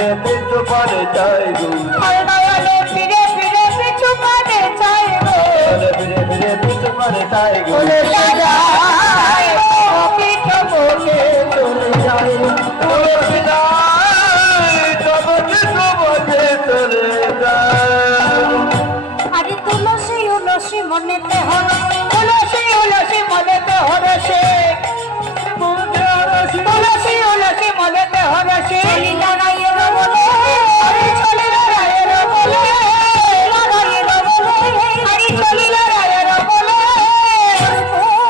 ফিরে পিছু পানে চাই গো নয়নে ফিরে ফিরে পিছু পানে চাই গো ফিরে ফিরে পিছু পানে চাই গো পিঠ বলে চলে যাই তব কিছু বলে চলে যায় আরে তুলসী উলসী মনেতে হর তুলসী উলসী মনেতে হরসে তুলসী উলসী মনেতে হরসে লড়াইয়ের বলে আরে চলে লড়াইয়ের বলে লড়াইয়ের বলে আরে চলে লড়াইয়ের বলে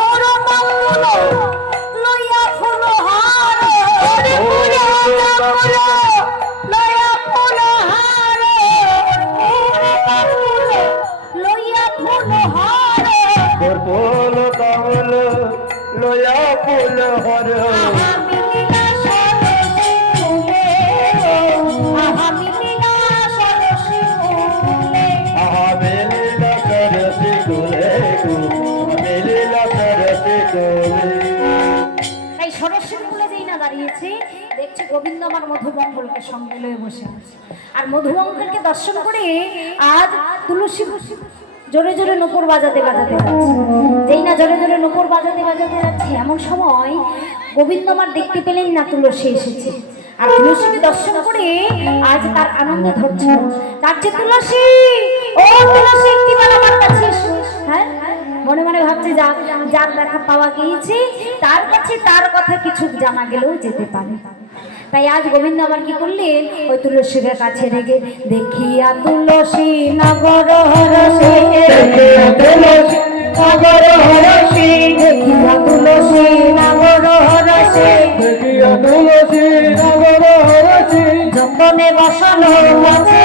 ওর মঙ্গল লইয়া ফুল হার ওরে ফুলে ফুল লইয়া ফুল হার লইয়া ফুল হার ফুল কমল লয়া ফুল হর মিলিলা সরসী ফুলে মিলিলা সরসী ফুলে মেলিলা করতে গোলে গো মেলিলা করতে গোলে তাই সরস্বতী ফুলে যেই না দাঁড়িয়েছে দেখছে গোবিন্দ আমার মধুমঙ্গলকে সঙ্গে লয়ে বসে আছে আর মধুমঙ্গলকে দর্শন করে আজ তুলসী জোরে জোরে নূপুর বাজাতে বাজাতে যাচ্ছে যেই না জোরে জোরে নূপুর বাজাতে বাজাতে যাচ্ছে এমন সময় গোবিন্দ আমার দেখতে পেলেন না তুলসী এসেছে আর তুলসীকে দর্শন করে আজ তার আনন্দে ধরছে তার যে তুলসী ও তুলসী একটিবার আমার কাছে এসো হ্যাঁ মনে মনে ভাবছে যার দেখা পাওয়া গিয়েছে তার কাছে তার কথা কিছু জানা গেলেও যেতে পারে তাই আজ গোবিন্দ আমার কি করলেন ওই তুলসীর কাছে রেগে দেখিয়া তুলসী নগর হরসে নগর হরসে দেখিয়া তুলসী নগর হরসে তুলসী নগর হরসি যতনে বসানো আছে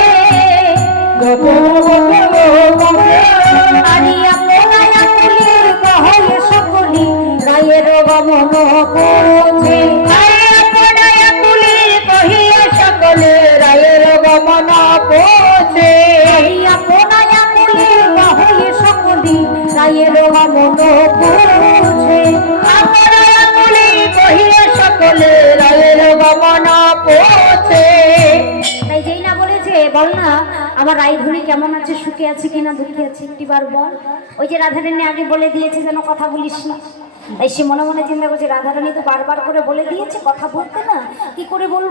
আরিয়া পোনায়া তুলি কহলে সকলি রায়ের গমন করছে আরিয়া পোনায়া তুলি কহিয়া সকলে রায়ের গমন করছে আরিয়া পোনায়া তুলি কহলে সকলি রায়ের গমন করছে আপনায়া তুলি কহিয়া সকলে রায়ের গমন করছে তাই যেই না বলেছে বল না আমার রায়ধুনি কেমন আছে সুখে আছে কিনা দুঃখে আছে একটিবার বল ওই যে রাধারানী আগে বলে দিয়েছে যেন কথা বলিস না তাই সে মনে মনে চিন্তা করছে রাধারানী তো বারবার করে বলে দিয়েছে কথা বলতে না কি করে বলবো